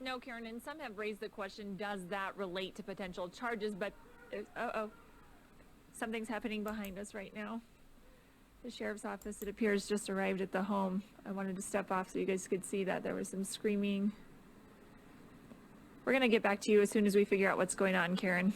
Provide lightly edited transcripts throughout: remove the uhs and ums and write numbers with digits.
No, Karen, and some have raised the question, does that relate to potential charges? But, something's happening behind us right now. The sheriff's office, it appears, just arrived at the home. I wanted to step off so you guys could see that. There was some screaming. We're going to get back to you as soon as we figure out what's going on, Karen.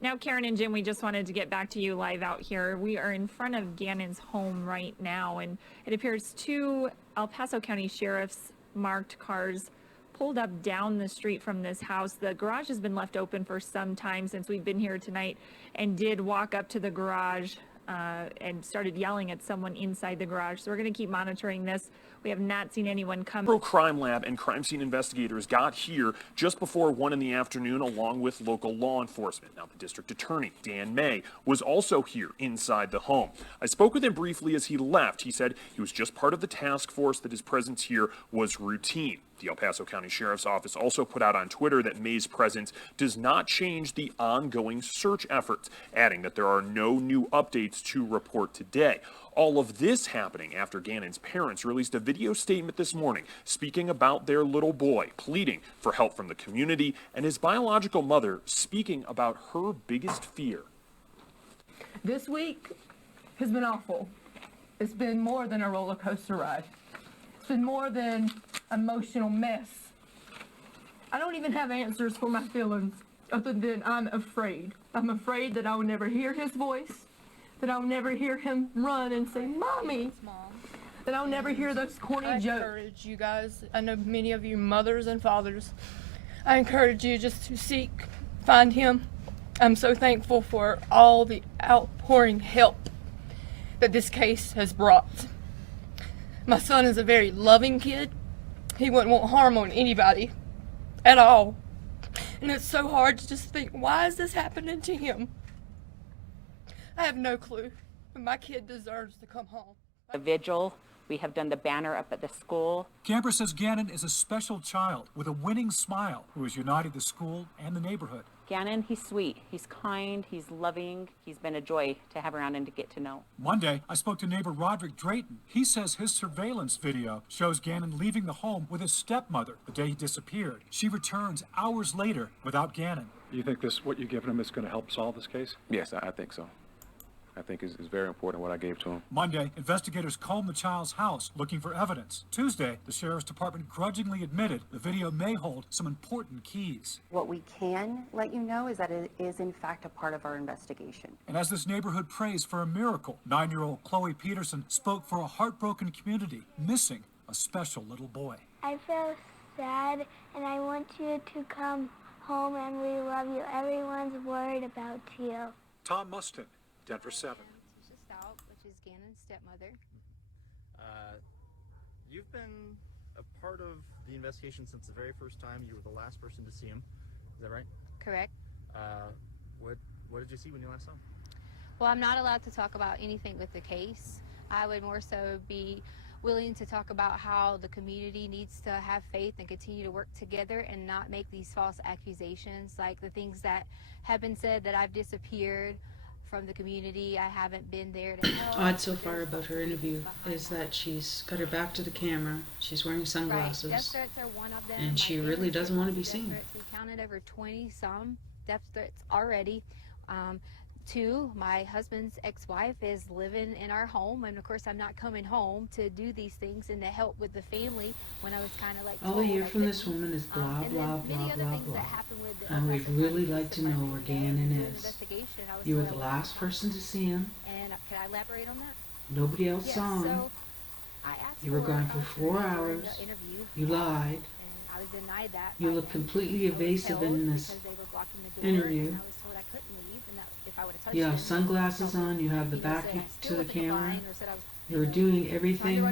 Now, Karen and Jim, we just wanted to get back to you live out here. We are in front of Gannon's home right now, and it appears two El Paso County sheriffs marked cars pulled up down the street from this house. The garage has been left open for some time since we've been here tonight, and did walk up to the garage and started yelling at someone inside the garage. So we're going to keep monitoring this. We have not seen anyone come. Pro Crime Lab and crime scene investigators got here just before 1 in the afternoon, along with local law enforcement. Now, the district attorney, Dan May, was also here inside the home. I spoke with him briefly as he left. He said he was just part of the task force, that his presence here was routine. The El Paso County Sheriff's Office also put out on Twitter that May's presence does not change the ongoing search efforts, adding that there are no new updates to report today. All of this happening after Gannon's parents released a video statement this morning speaking about their little boy, pleading for help from the community, and his biological mother speaking about her biggest fear. This week has been awful. It's been more than a roller coaster ride. It's been more than emotional mess. I don't even have answers for my feelings other than I'm afraid. I'm afraid that I'll never hear his voice, that I'll never hear him run and say, "Mommy," that I'll never hear those corny jokes. I encourage you guys, I know many of you mothers and fathers, I encourage you just to find him. I'm so thankful for all the outpouring help that this case has brought. My son is a very loving kid. He wouldn't want harm on anybody at all. And it's so hard to just think, why is this happening to him? I have no clue, but my kid deserves to come home. A vigil. We have done the banner up at the school. Camper says Gannon is a special child with a winning smile who has united the school and the neighborhood. Gannon, he's sweet, he's kind, he's loving. He's been a joy to have around and to get to know. Monday, I spoke to neighbor Roderick Drayton. He says his surveillance video shows Gannon leaving the home with his stepmother the day he disappeared. She returns hours later without Gannon. You think what you've given him is going to help solve this case? Yes, I think so. I think it's very important what I gave to him. Monday, investigators combed the child's house looking for evidence. Tuesday, the sheriff's department grudgingly admitted the video may hold some important keys. What we can let you know is that it is in fact a part of our investigation. And as this neighborhood prays for a miracle, 9-year-old Chloe Peterson spoke for a heartbroken community missing a special little boy. I feel sad and I want you to come home, and we love you. Everyone's worried about you. Tom Mustin, Denver 7. Gannon Stauch, which is Gannon's stepmother. You've been a part of the investigation since the very first time. You were the last person to see him. Is that right? Correct. What did you see when you last saw him? Well, I'm not allowed to talk about anything with the case. I would more so be willing to talk about how the community needs to have faith and continue to work together and not make these false accusations, like the things that have been said, that I've disappeared from the community. I haven't been there to help. Odd so far about her interview is that she's got her back to the camera, she's wearing sunglasses, right. Death threats are one of them. And she really doesn't want to be seen. We counted over 20-some death threats already. 2, my husband's ex-wife is living in our home, and of course I'm not coming home to do these things and to help with the family when I was kind of like all I hear from this woman is blah, blah, blah, blah, blah. And we'd really like to know where Gannon is. You were the last person to see him. And can I elaborate on that? Nobody else saw him. You were gone for 4 hours. You lied. I was denied that. You look completely evasive in this interview. You have sunglasses on, you have the back to the camera. You're doing everything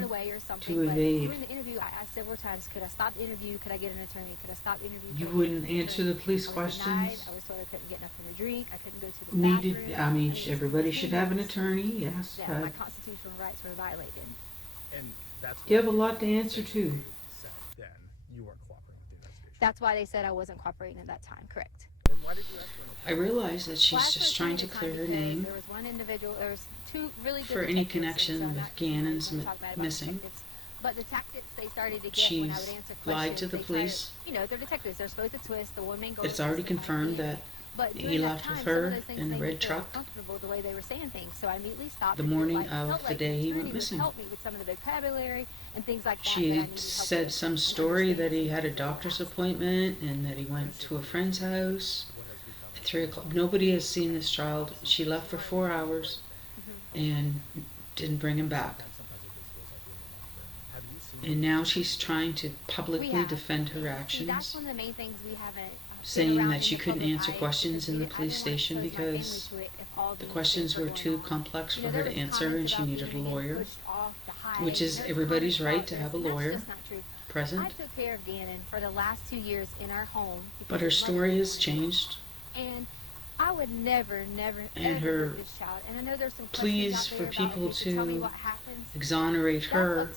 to evade. During the interview, I asked several times, could I stop the interview? Could I get an attorney? Could I stop the interview? You wouldn't answer the police questions. I was told I couldn't get nothing to drink. I couldn't go to the bathroom. I mean, everybody should have an attorney, yes. Yeah, my constitutional rights were violated. And that's you have a lot to answer to. Then you weren't cooperating with the investigation. That's why they said I wasn't cooperating at that time, correct. Then why did you ask for I realize that she's just trying to clear her name there was one individual, there was 2 really good for any connection with Gannon's missing. But the tactics they started to get when I would She's answer questions, lied to the they police. Started, they're detectives. They're supposed to twist. The woman goes. It's already confirmed that but he left with her in a red truck the way they were saying things. So I immediately stopped. the morning of the day he went missing. Help me with some of the vocabulary and things like that. She said some story that he had a doctor's appointment and that he went to a friend's house at 3 o'clock. Nobody has seen this child. She left for 4 hours and didn't bring him back. And now she's trying to publicly defend her actions. That's one of the main things we haven't. Saying that she couldn't answer questions in the police station because the questions were too complex for her to answer and she needed a lawyer, which is everybody's right to have a lawyer present. I took care of Gannon for the last 2 years in our home. But her story has changed. And I would never, and ever her hurt this child. And I know there's some pleas for people to exonerate her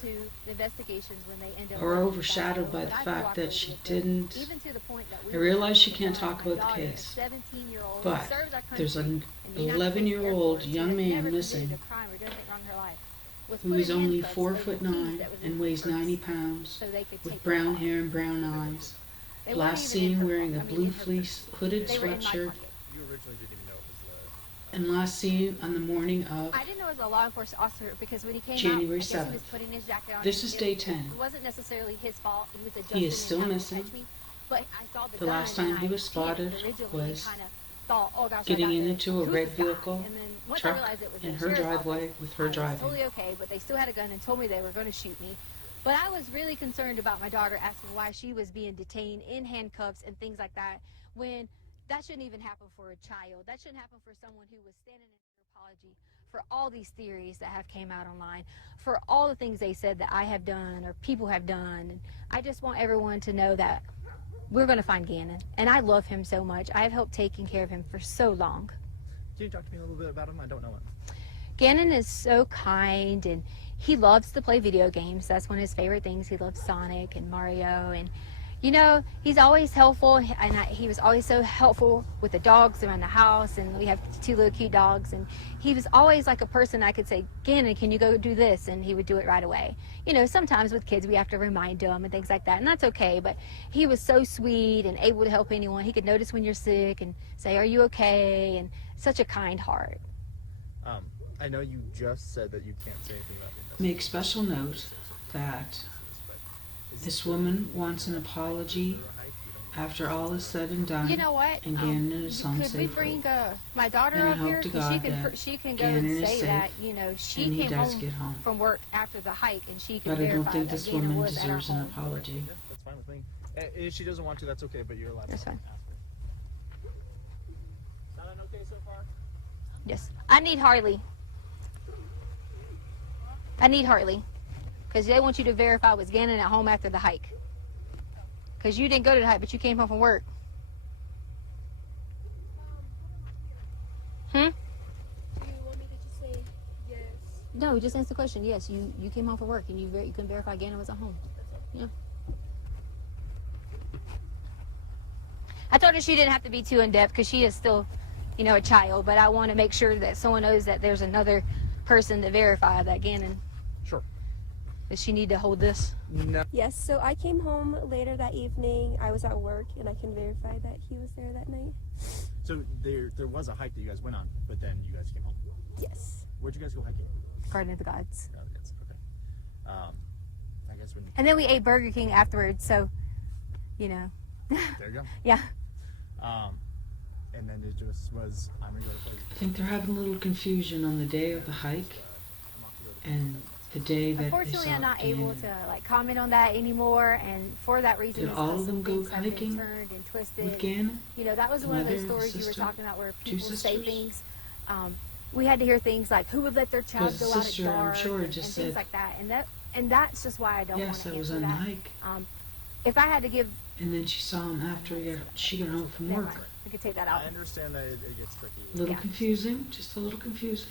are overshadowed by the fact that she didn't. I realize she can't talk about the case, but there's an 11-year-old young man missing who is only 4'9" and weighs 90 pounds, with brown hair and brown eyes. Last seen wearing a blue fleece hooded sweatshirt. And last seen on the morning of I didn't know it was a law enforcement officer because when he came January out, I guess 7th. he was putting his jacket on. This is day 10. It wasn't necessarily his fault. He was adjusting. He is still and having to missing. catch me, but I saw The last time he was spotted was getting into a red vehicle truck in her driveway with her driving. Totally okay, but they still had a gun and told me they were going to shoot me. But I was really concerned about my daughter, asking why she was being detained in handcuffs and things like that, when that shouldn't even happen for a child. That shouldn't happen for someone who was standing in an apology for all these theories that have came out online, for all the things they said that I have done or people have done. And I just want everyone to know that we're going to find Gannon. And I love him so much. I've helped taking care of him for so long. Can you talk to me a little bit about him? I don't know him. Gannon is so kind, and he loves to play video games. That's one of his favorite things. He loves Sonic and Mario, and you know, he's always helpful, and he was always so helpful with the dogs around the house, and we have 2 little cute dogs, and he was always like a person I could say, Gannon, can you go do this? And he would do it right away. You know, sometimes with kids we have to remind them and things like that, and that's okay, but he was so sweet and able to help anyone. He could notice when you're sick and say, are you okay? And such a kind heart. I know you just said that you can't say anything about it. Make special note that this woman wants an apology after all is said and done. You know what? And Gannon is home could we safely. bring my daughter And I up hope here? to 'Cause God she can that go and Gannon is say safe that, you know, she and he came does home get home. from work after the hike, and she can But I don't verify think that this Gannon woman was at our deserves an home. apology. Yeah, that's fine with me. If she doesn't want to, that's okay, but you're allowed That's to fine. ask her. Sounding okay so far? Yes. I need Harley. Because they want you to verify was Gannon at home after the hike. Because you didn't go to the hike, but you came home from work. Hmm? Do you want me to just say yes? No, just answer the question. Yes, you came home from work, and you can verify Gannon was at home. Yeah. I told her she didn't have to be too in-depth because she is still, you know, a child. But I want to make sure that someone knows that there's another person to verify that Gannon. Sure. Does she need to hold this? No. Yes, so I came home later that evening. I was at work, and I can verify that he was there that night. So there was a hike that you guys went on, but then you guys came home. Yes. Where'd you guys go hiking? Garden of the Gods. Oh, yes. Okay. I guess when. And then we ate Burger King afterwards, so, you know. There you go. Yeah. And then it just was, I'm gonna go to play. I think they're having a little confusion on the day of the hike and the day that they Unfortunately, saw I'm not Gannon. able to comment on that anymore, and for that reason, Did is all because of them go things have been hiking turned and twisted. with Gannon? You know, that was The one of mother, those the stories you were sister, talking about where 2 people say sisters? things. We had to hear things like, who would let their child Because go the out sister, at I'm dark, sure, and just things said, like that. And that's just why I don't want yes, to I was answer on the that. hike. If I had to give, And then she saw him after she got home from never work. mind. We could take that out. I understand that it gets tricky. A little Yeah. confusing, just a little confusing.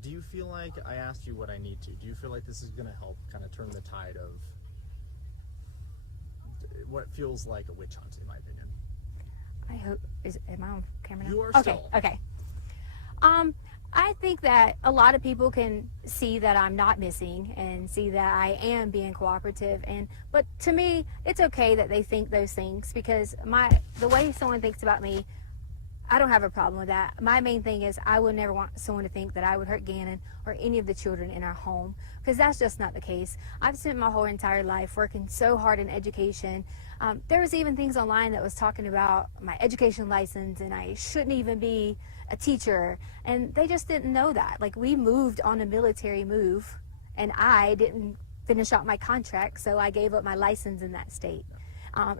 Do you feel like I asked you what I need to? Do you feel like this is gonna help kind of turn the tide of what feels like a witch hunt, in my opinion? I hope, am I on camera now? You are okay, still. Okay. I think that a lot of people can see that I'm not missing and see that I am being cooperative, but to me it's okay that they think those things, because the way someone thinks about me, I don't have a problem with that. My main thing is I would never want someone to think that I would hurt Gannon or any of the children in our home, because that's just not the case. I've spent my whole entire life working so hard in education. There was even things online that was talking about my education license and I shouldn't even be a teacher, and they just didn't know that. Like, we moved on a military move and I didn't finish out my contract, so I gave up my license in that state.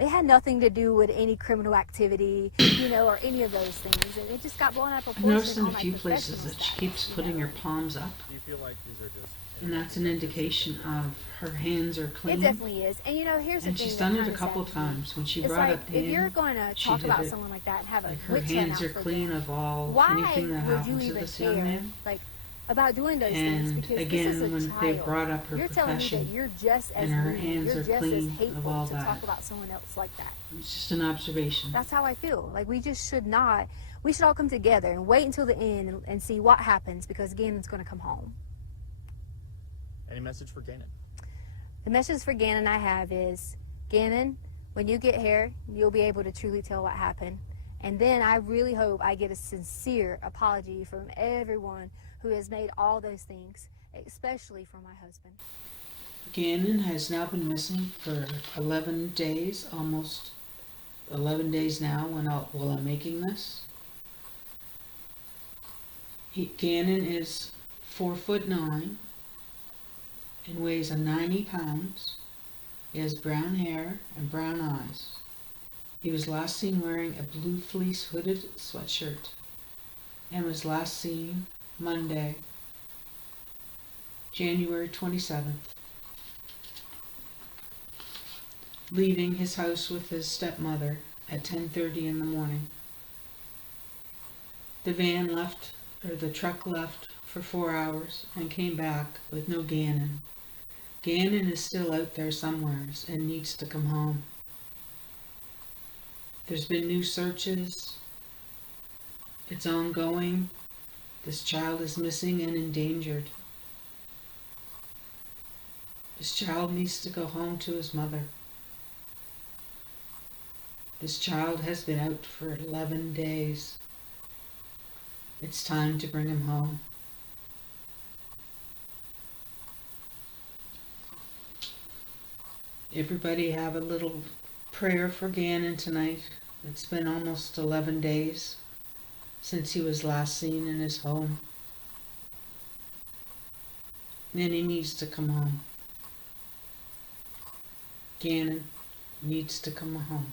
It had nothing to do with any criminal activity, or any of those things. It just got blown out of I've proportion. noticed in a few places that she keeps putting her palms up, Do you feel like these are just... and that's an indication of her hands are clean. It definitely is. And here's the And thing. she's that done it a kinda couple saddens me. times. When she It's brought like, up if you're Dan, going to she talk did about it someone like that and have a like her witch hunt hands out are for clean them, of all why anything that would you happens to even this young care, man. about doing those things? And Because again, this is a when child. they brought up her You're telling me profession that you're just as and her mean, hands you're are just as clean of hateful all to that. talk about someone else like that. It's just an observation. That's how I feel. Like, we just should not. We should all come together and wait until the end and see what happens, because Gannon's going to come home. Any message for Gannon? The message for Gannon I have is, Gannon, when you get here, you'll be able to truly tell what happened. And then I really hope I get a sincere apology from everyone who has made all those things, especially from my husband. Gannon has now been missing for 11 days, almost 11 days now while I'm making this. Gannon is 4'9" and weighs 90 pounds. He has brown hair and brown eyes. He was last seen wearing a blue fleece hooded sweatshirt and was last seen Monday, January 27th, leaving his house with his stepmother at 10:30 in the morning. The truck left for 4 hours and came back with no Gannon. Gannon is still out there somewheres and needs to come home. There's been new searches. It's ongoing. This child is missing and endangered. This child needs to go home to his mother. This child has been out for 11 days. It's time to bring him home. Everybody have a little prayer for Gannon tonight. It's been almost 11 days since he was last seen in his home. And he needs to come home. Gannon needs to come home.